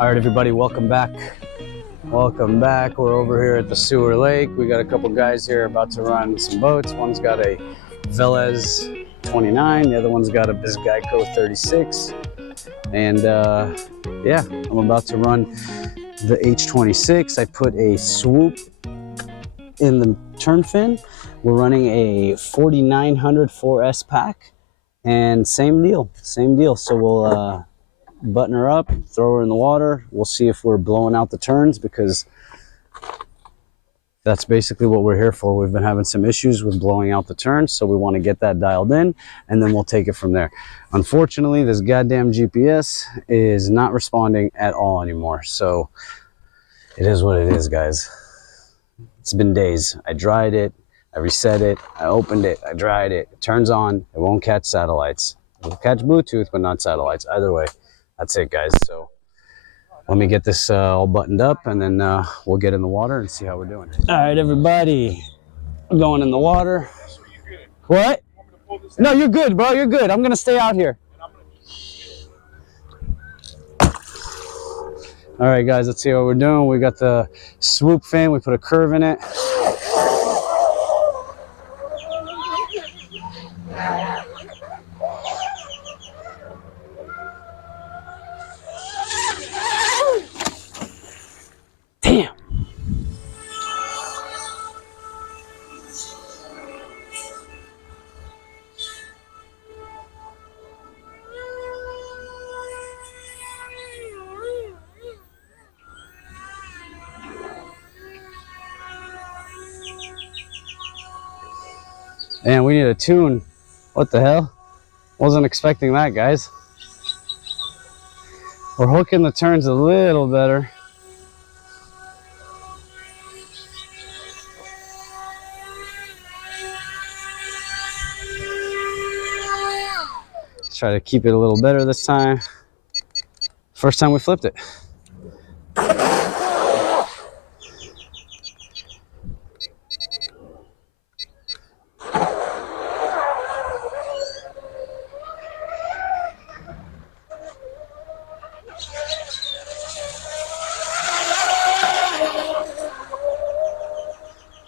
All right, everybody, welcome back. Welcome back. We're over here at the Sewer Lake. We got a couple guys here about to run some boats. One's got a Velez 29, the other one's got a Geico 36. And yeah, I'm about to run the H26. I put a swoop in the turn fin. We're running a 4900 4S pack, and same deal. So we'll button her up, throw her in the water. We'll see if we're blowing out the turns, because that's basically what we're here for. We've been having some issues with blowing out the turns, so we want to get that dialed in, and then we'll take it from there. Unfortunately, this goddamn GPS is not responding at all anymore, so it is what it is, guys. It's been days. I dried it, I reset it, I opened it, I dried it. It turns on, it won't catch satellites. It'll catch Bluetooth, but not satellites. Either way, that's it, guys. So let me get this all buttoned up, and then we'll get in the water and see how we're doing. All right, everybody, I'm going in the water. What? No, you're good, bro. You're good. I'm gonna stay out here. All right, guys, let's see what we're doing. We got the swoop fin. We put a curve in it. Damn. Man, we need a tune. What the hell? Wasn't expecting that, guys. We're hooking the turns a little better. Let's try to keep it a little better this time. First time we flipped it.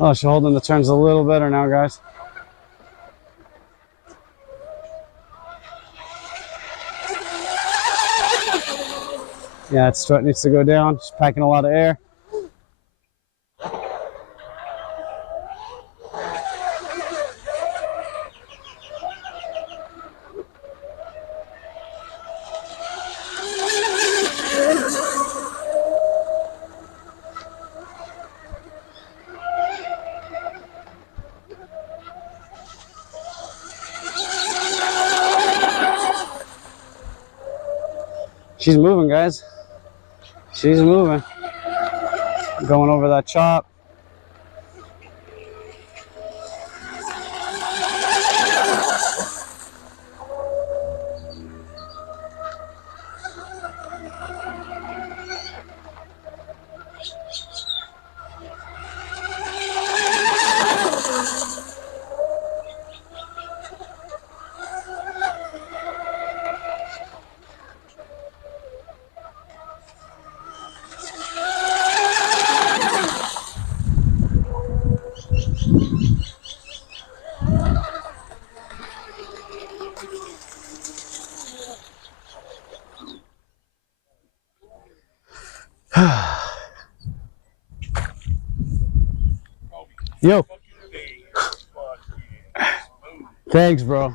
Oh, she's holding the turns a little better now, guys. Yeah, its strut needs to go down. She's packing a lot of air. She's moving, guys. She's moving. Going over that chop. Yo. Thanks, bro. All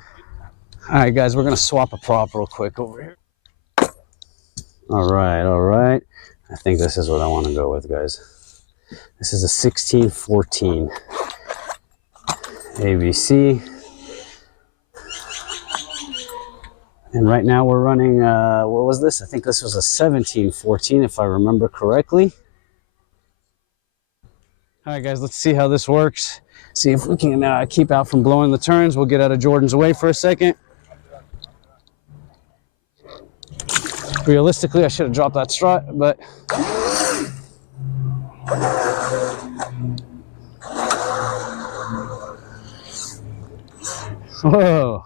right, guys, we're gonna swap a prop real quick over here. All right. I think this is what I want to go with, guys. This is a 1614 ABC. And right now we're running, what was this? I think this was a 1714, if I remember correctly. All right, guys, let's see how this works. See if we can keep out from blowing the turns. We'll get out of Jordan's way for a second. Realistically, I should have dropped that strut, but whoa.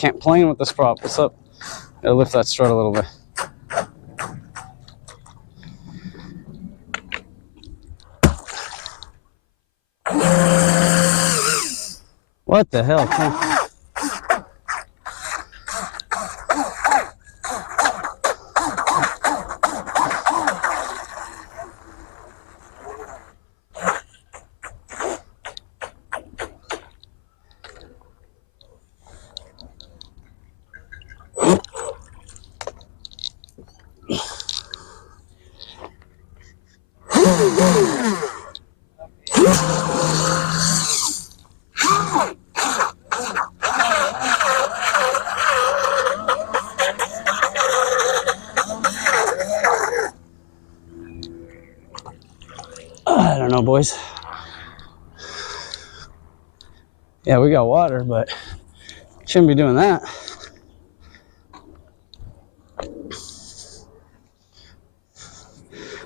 can't plane with this prop. What's up? Gotta lift that strut a little bit. What the hell? I don't know, boys. Yeah, we got water, but shouldn't be doing that.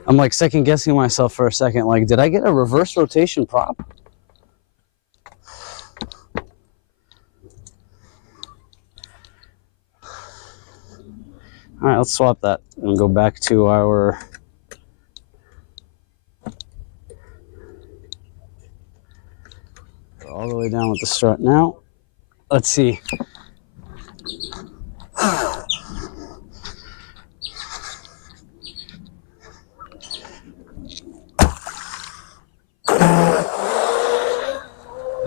I'm like second guessing myself for a second. Like, did I get a reverse rotation prop? All right, let's swap that and go back to our all the way down with the strut now. Let's see.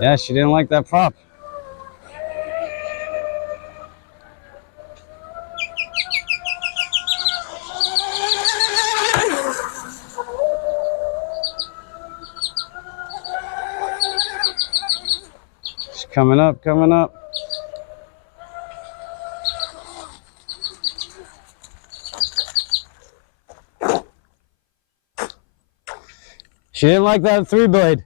Yeah, she didn't like that prop. She's coming up, coming up. She didn't like that 3-blade.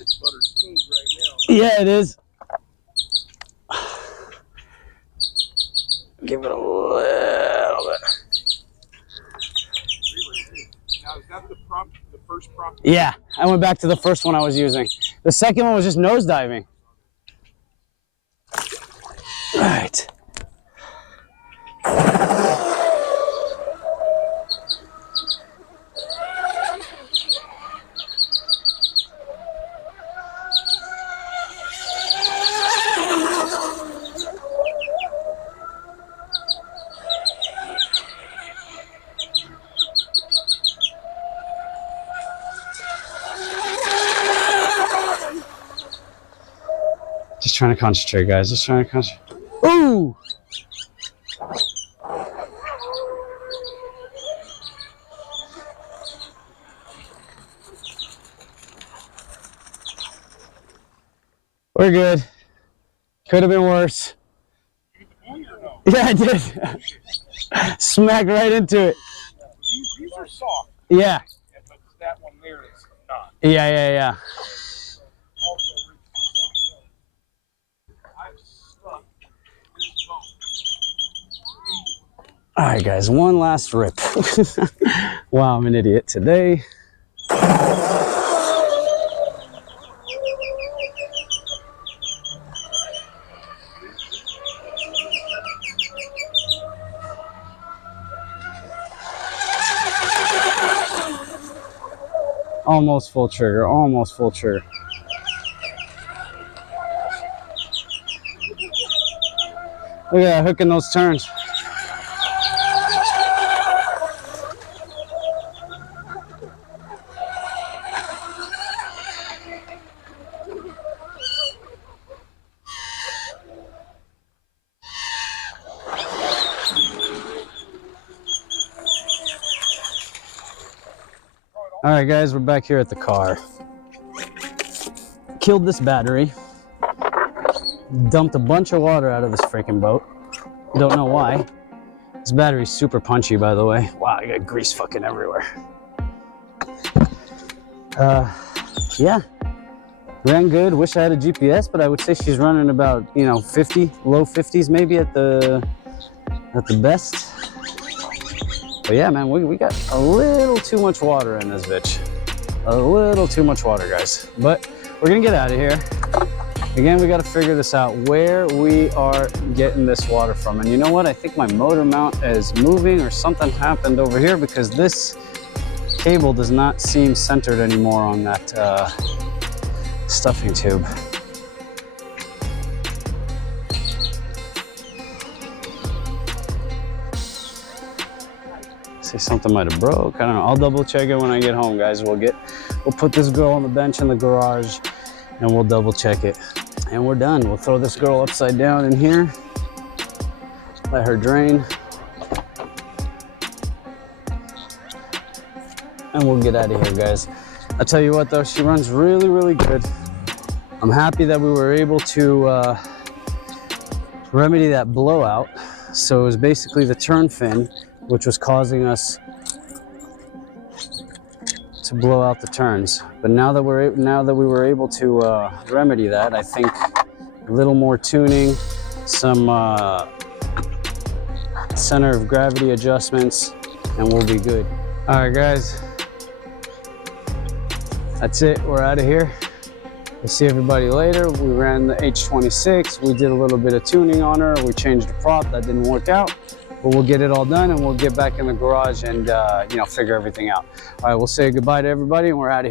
It's butter smooth right now. Yeah, it is. Give it a little bit. Now, is that the prop, the first prop? Yeah, I went back to the first one I was using. The second one was just nose diving. All right. Just trying to concentrate, guys. Just trying to concentrate. Ooh! We're good. Could have been worse. Yeah, I did. Smacked right into it. These are soft. Yeah. But that one there is not. Yeah. All right, guys, one last rip. Wow, I'm an idiot today. Almost full trigger, almost full trigger. Look at that hook in those turns. All right, guys, we're back here at the car. Killed this battery. Dumped a bunch of water out of this freaking boat. Don't know why. This battery's super punchy, by the way. Wow, I got grease fucking everywhere. Yeah, ran good. Wish I had a GPS, but I would say she's running about, you know, 50, low 50s maybe at the best. But yeah, man, we got a little too much water in this bitch. A little too much water, guys. But we're gonna get out of here. Again, we got to figure this out, where we are getting this water from. And you know what? I think my motor mount is moving, or something happened over here, because this cable does not seem centered anymore on that stuffing tube. See, something might have broke. I don't know. I'll double check it when I get home, guys. We'll put this girl on the bench in the garage and we'll double check it. And we're done. We'll throw this girl upside down in here. Let her drain. And we'll get out of here, guys. I tell you what though, she runs really, really good. I'm happy that we were able to remedy that blowout. So it was basically the turn fin which was causing us to blow out the turns. But now that we were able to remedy that, I think a little more tuning, some center of gravity adjustments, and we'll be good. All right, guys, that's it. We're out of here. We'll see everybody later. We ran the H26. We did a little bit of tuning on her. We changed the prop. That didn't work out. But we'll get it all done and we'll get back in the garage and, you know, figure everything out. All right, we'll say goodbye to everybody and we're out of here.